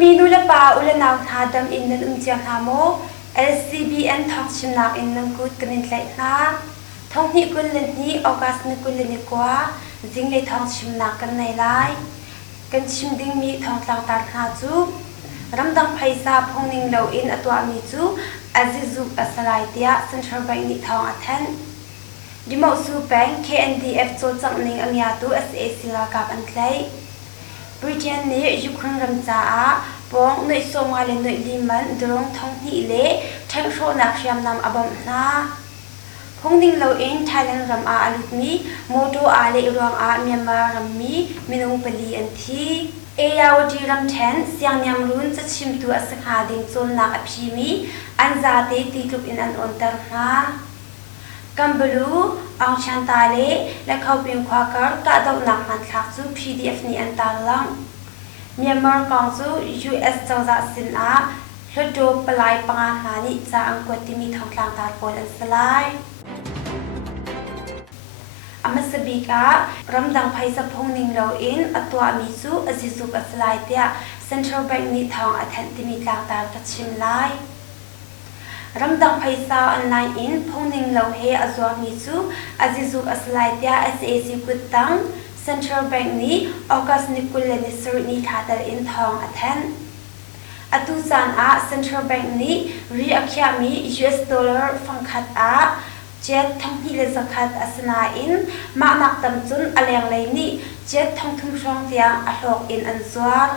มีนุลปาอุลนาวนาดำอินนันเจียงนาโม LCBN ทอกชิมนักอินนังกุดกันเลยนะท้องนี้กุลนี้ออกัสนึกุลนี้กว่าจิงเลยทองชิมนักกันในไลกันชิมดิ้งมีทองต่างตาหาจูรำดังไพซาพงนิงเลวอินอตัวมีจูอาซิซุกอัสไลเดียเซ็นทรัลแบงก์นิทองอัทนดิมอสูแบงก์ KNDF โจจังนิงอังยาตู SAC ลากับอันเคลบริเตนนี้ยุครังรำจ้าปองในโซมาเลนลิมันดรงท้องนี้เละทั้งโชนักเชียมนำอบมนาพงนิงเลวอินไทยแลนด์รำอาลุกมีโมโตอาเลรวงอาเมียนมารำมีมินุงเปลีอันทีเอยาวดีรำแทนเสียงยำรุนจะชิมตัวสักหาดิ่งโซนนักอภิมีอันซาเตตีกลุบอินอันอนเตอร์นากัมบลูอังชันตาเลและเขาเป็นควากรกะดอกนักมันทักจู PDF นี้อันตาลังเมียนมากองจู US เจ้าจะสินอาลดโดปลายปังอาหารนิจาอังกฤษที่มีทางกลางตาโปลันสลายอามาสบิการำดังไพสพงนิงเลวอินอตัวมีจูอซิซุกัสไลเดียเซ็นทรัลแบงก์นิทองอัทนที่มีกลางตาตัดชิมไลรำดังไพซาออนไลน์อินพงนิงเลวเฮอจวมีจูอซิซุกัสไลเดีย SAC กุดตังเซ็นทรัลแบงก์นี้ออกัสนิคุลเลนิสรุนิทาตลอินทองอัทนอตุจานอาเซ็นทรัลแบงก์นี้รีอัคยามี US ดอลลาร์ฟังคัดอาเจ็ดทองที่เลสกัดอัสนาอินมานักตำจุนอะไรอย่างไรนี่เจ็ดทองทุ่งช่องเตียงอัลอกอินอันซวาร์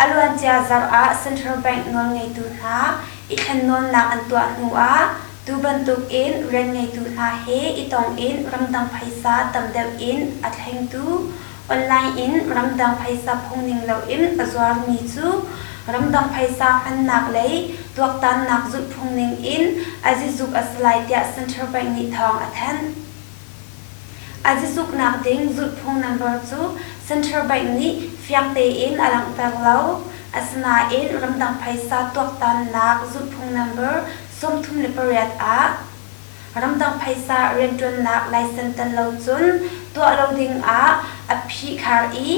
อลวันเจ้าจาร์อาเซ็นทรัลแบงก์นวลไงตุนาอีขันนนนักอันตัวนัวตูบันตุกอินเรนไงตุนาเฮอีตองอินรำดังไพซาตำเดวอินอัดแห่งตูออนไลน์อินรำดังไพซาพงนิงเลวอินอัจวาร์มีจูรำดังไพซาอันนักเลยตัวตันนักจุดพงนิงอินอาซิซุกอัสไลเดียเซ็นทรัลแบงก์นิทองอัทนอาซิซุกนักดิ้งจุดพงนัมเบอร์จูเซ็นทรัลแบงก์นี้ฟิกเตอินอลังเตอร์เลวอัสนาอินรำดังไพซาตัวตันนักจุดพงนัมเบอร์สมทุมเลเปรียดอารำดังไพซาเรียนจนนักไลเซนตันเลวจุนตัวเราดิ้งอภิคารี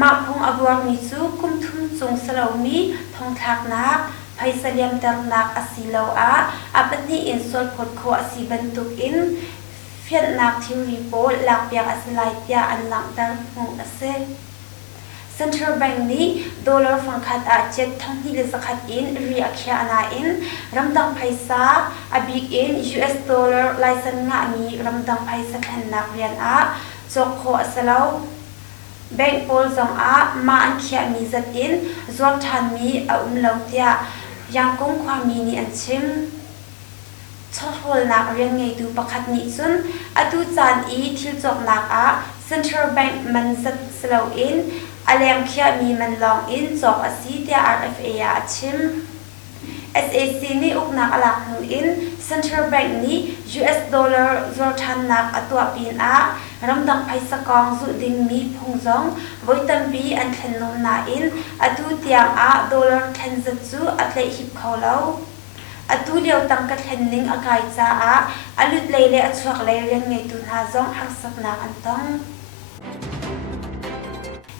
มาพงอบวงมิจูกุมทุมจงสลามีทองทักนักไพศาลียมตรนักอสิลาวอาปนิอินสวดพดโคอสิบันตุกอินเฟียนนักทิวรีโปหลักเปียกอสไลเตียอันหลังตรมงอเซเซ็นทรัลแบงก์นี้ดอลลาร์ฟังคัดอาเจ็ดทั้งที่เลสคัดอินรีอัคยานาอินรำดังไพศาอบิกอิน US ดอลลาร์ไลเซนงามีรำดังไพศาขันนักเรียนจกโคอสลาวแบงก์โพลจงมาอันเขียมีจัดอินจวกทันมีเลวเตียยังคงความมีนี่อันชิมชดโหลนักเรียนไงดูประคัดนิจุนอตุจานอีทิลจกนักเซ็นทรัลแบงก์มันจัดสลาวอินอะไรยังเขียมีมันลองอินจอกอสีเตีย RFA อันชิม SAC นี่อุกนักหลักหนึ่งอินเซ็นทรัลแบงก์นี้ US ดอลลาร์จวกทันนักตัวปีนรำดังไพศกองจุดิงมีพงจงวิตามินอันเทนนนนาอินอตุเตียงดอลลาร์เทนจัดจูอัตเลหิบเขาเล่าอตุเดียวตังกัดเทนนิงอากาศจ้าอลุดเลยอัจฉริยะเรียนไงตุนหาจงหักสักนักอันต้อง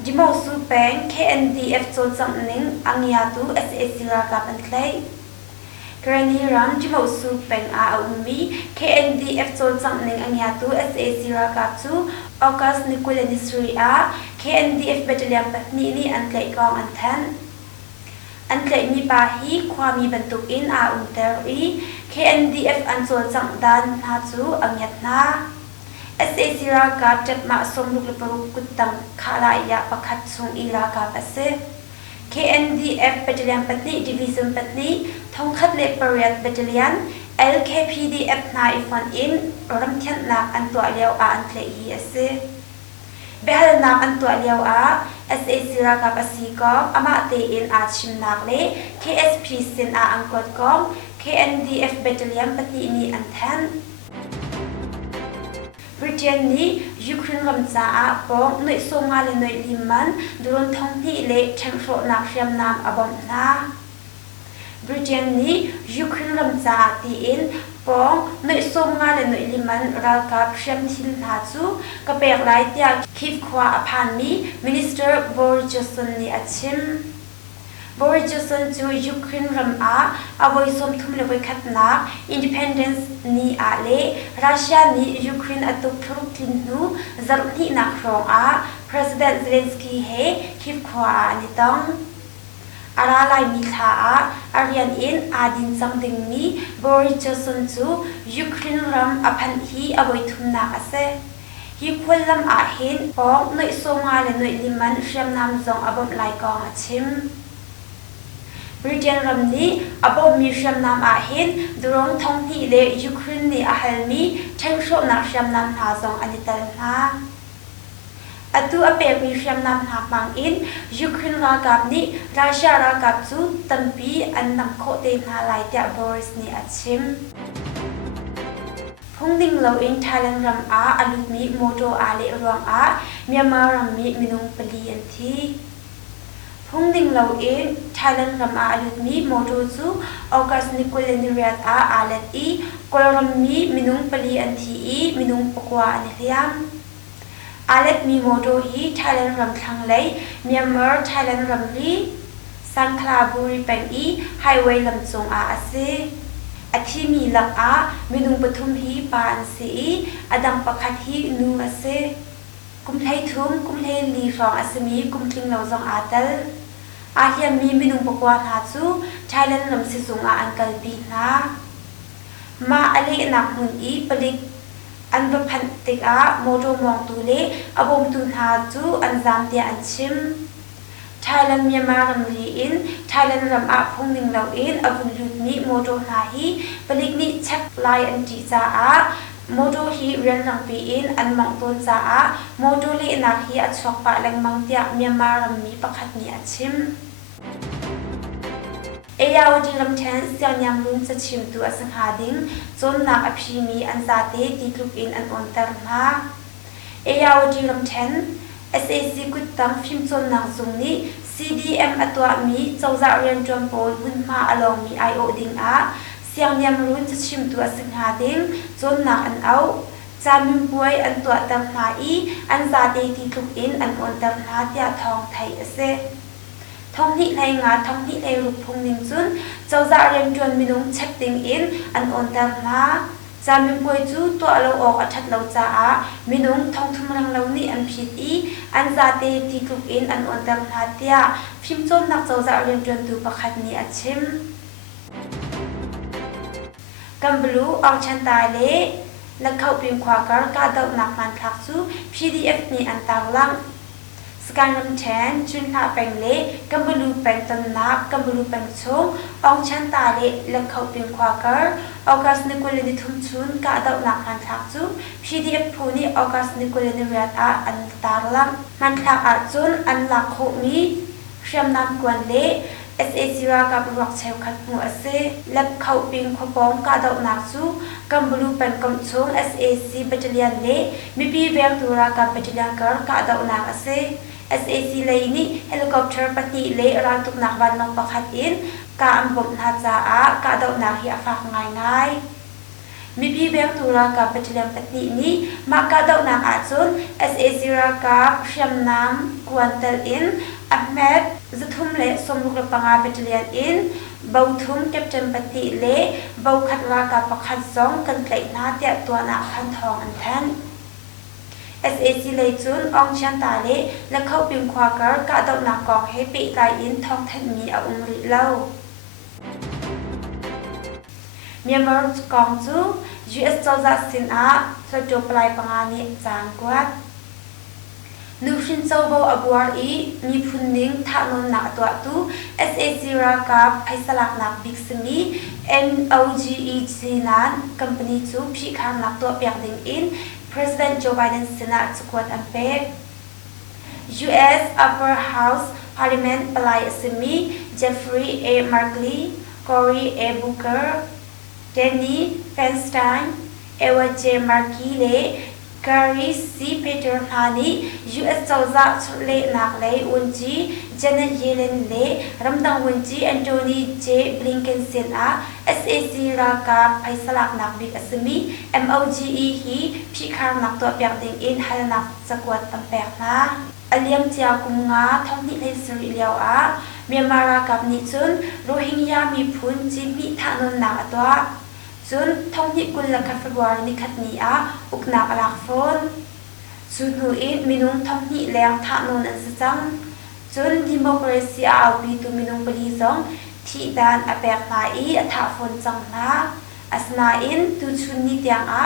ดิมอสูแปง KNDF โจจังนิงอังยาตู SAC ลากับอันเคลกรณีรัมจิมอสูแปงมี KNDF โจจังนิงอังยาตู SAC ลากับจูออกัสนิคุลนิสรีKNDF เบตเลียมแบบนี้อันเคลกองอันแทนอันเคลมีปาฮีความมีบรรทุกอินเตอรี KNDF อันโจจังดันนาจูอังยัดนา SAC ลากับจัดมาสมลุกเลปรุกุตตังขาลายะประคัดทรงอีลากับเสKNDF เบตเลียมแบบนี้ดิวิชั่นแบบนี้ทองคัดเลเปเรียดเบตเลียน LKPDF นายฟันอินรำเทียนนักอันตัวเลียวอันเคลฮีเสเบลนักอันตัวเลียวSAC ลากับสีกองอามาเตอินชิมนักเล KSP สินอังกฤษกอง KNDF เบตเลียมแบบนี้อันแทนบริเตนนี้ยูเครนกำจัดปองหน่วยโซมาเลหน่วยลิมันโดนท้องที่เละแทงโฟนักเชียมนามอบอมนาบริเตนนี้ยูเครนกำจัดตีอินปองหน่วยโซมาเลหน่วยลิมันรากับเชียมทิลนาจูกับเปรไลเตียคิฟควาอภันมีมินิสเตอร์บอริจสันนีอาชิม Boris Johnson chu Ukraine ram a avoi som thum lewai khatna independence ni a le Russia ni Ukraine atuk thruk tin nu zaruk ni na krong a President Zelensky he khip khwa a ni tong ara lai mi tha a arian in adin samding mi Boris Johnson chu Ukraine ram aphan hi avoi thum na ase hi khullam a hin pong noi songa le noi liman sham nam zong abam lai kong achim Britain ramni abom mi sham nam a hin durong thong hi le Ukraine ni a halmi thengshop na sham nam ha zong anital na atu ape mi sham nam ha mang in Ukraine ra gap ni Russia ra gap chu tampi an nam kho te na lai ta Boris ni achim Hongding lo in Thailand ram a alut mi moto a le ruang a Myanmar ram mi minung pali an thi Hongding lo in Thailand ram a alut mi moto chu August Nikolani riat a alet I kolram mi minung pali an thi I minung pakwa an hliam alet mi moto hi Thailand ram thlang lei Myanmar Thailand ram li Sangkhla Buri Peng I highway lam chung a ase athi mi lak a minung pathum hi pa an si adang pakhat hi nu ase kumthlai thum kumthlai li rong asemi kumtling lo zong atal a hiam mi minung pakwa tha chu Thailand ram si sunga an kalpi na ma ale nak mun I palik an ba phan tik a moto mong tu le abom tu tha chu an zam tia an chim Thailand Myanmar ram ri in Thailand ram a phongning lo in avun lut ni moto na hi palik ni chak lai an ti cha a moto hi ren rang pi in an mong ton cha a moto le na hi a chok pa lang mang tia Myanmar ram mi pakhat ni achim Eyawadi ram then siang nyam lun cha chim tu asang hading chon nak aphi mi an za te ti kluk in an on tar ma Eyawadi ram then SAC kut tang phim chon nak zung ni CDM atwa mi chawza rian trom pol hun ma along mi IO ding a siang nyam lun cha chim tu asang hading chon nak an au chamim puai an twa tam na I an za te ti kluk in an on tar na tia thong thai ase Thong hi lai nga thong hi lai rup phung ning chun chawza rem tron minung chep ting in an on tar na chamim poi chu to alo ok athat lo cha a minung thong thum rang lo ni an phit I an za te ti kluk in an on tar na tia phim chom nak chawza rem tron tu pakhat ni achim Kamblu ang chantai le lakhau pim khwa kar ka dau nak man thak chu PDF ni an taw lang Skanam Chen chun ha peng le Kamblu peng tan nak Kamblu peng chung ong chan ta le lakhau pim khwa kar August Nikolani thum chun ka dau nak man thak chu PDF phuni August Nikolani riat a an tar lang man thak a chun an lakho mi sham nam kwan le SAC ra ka ruak cheu khat mu ase lap khau ping khopong ka dau nak chu Kamblu peng kam chung SAC battalion le mi pi beng tura ka battalion kar ka dau nak ase SAC lei ni helicopter pati le ran tuk nak ban nok pakhat in ka an bom na cha a ka dau nak hi afak ngai ngai mi pi beng tura ka battalion pati ni ma ka dau nak a chun SAC ra ka sham nam kwantal in Ahmed zathum le somluk la panga battalion in bauthum captain pati le bau khat ra ka pakhat zong kan tlai na tia to na khan thong an than SAC lei chun ong chan ta le lakhau pim khwa kar ka dau na kong he pi lai in thong than mi a ri lo Myanmar kong chu US chawza sin a so plai panga ni chang kwat Nushin chawbo abuar I ni phunning thanon na to tu SAC ra ka phaisalak nak big simi MOGEG nan company chu phi kham nak to pyak ding in President Joe Biden Senate support ampe US Upper House Parliament palai asimi Jeffrey A. Merkley, Cory A. Booker, Danny Feinstein, Ewa J. Markey le Gary C. Peter Hani US chawza chule nak le unji Janet Yellen le ramdang unji Anthony J. Blinken sen a SAC ra ka phaisalak nak big asmi MOGE hi phikhar nak to pyak ding in hal nak chakwat tampek na aliam chia kum nga thongni le sri liao a เมียนมารากับนิจุนโรฮิงญามีพุนจิมิทานนนาตัวจุนทงนิกุลละคัฟบวารินิคัดนีอาอุกนาปลักฟนจุนหูอินมินุงทงนิแรงทานนอันสจังจุนดิโมคราซีอาบีตุมินุงปลีซงที่ดานอเปกนาอีอัฐฟนจังนาอัสนาอินตุชุนนิเตียงอา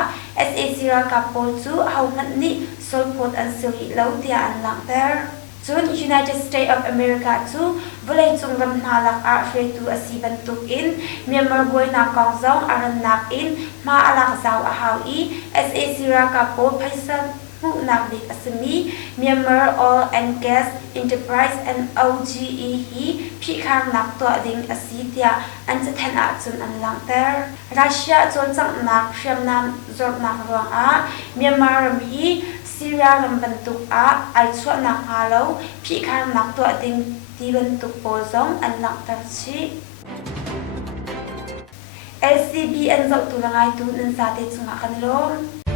SAC รากับโปจูเฮามันนิโซลพดอันสิริเลวเตียอันหลังเตอร์จุน United States of America จูบริจงรำนาลักอาเฟตูอสีบันตุกอินเมียนมาบวยนากองซองอารันนักอินมาอลักซาวอาฮาวอี SAC รากับโปไพซันมุนักดิกอสมีเมียนมา Oil and Gas Enterprise and OGE ฮีพิคารนักตัวดิ่งอสีเตียอันจะแทนอาจุนอันหลังเตอร์รัสเซียจนจังนักเชียมนำจดนักรวงอาเมียนมารมฮีซีเรียรำบรรทุกอาไอชวนักฮาโลพิคารนักตัวดิ่งที่บรรทุกโปซงอันหลังเตอร์ชี LCB อันเจ้าตัวละไงตัวนั้นซาเตจุงอาคันลม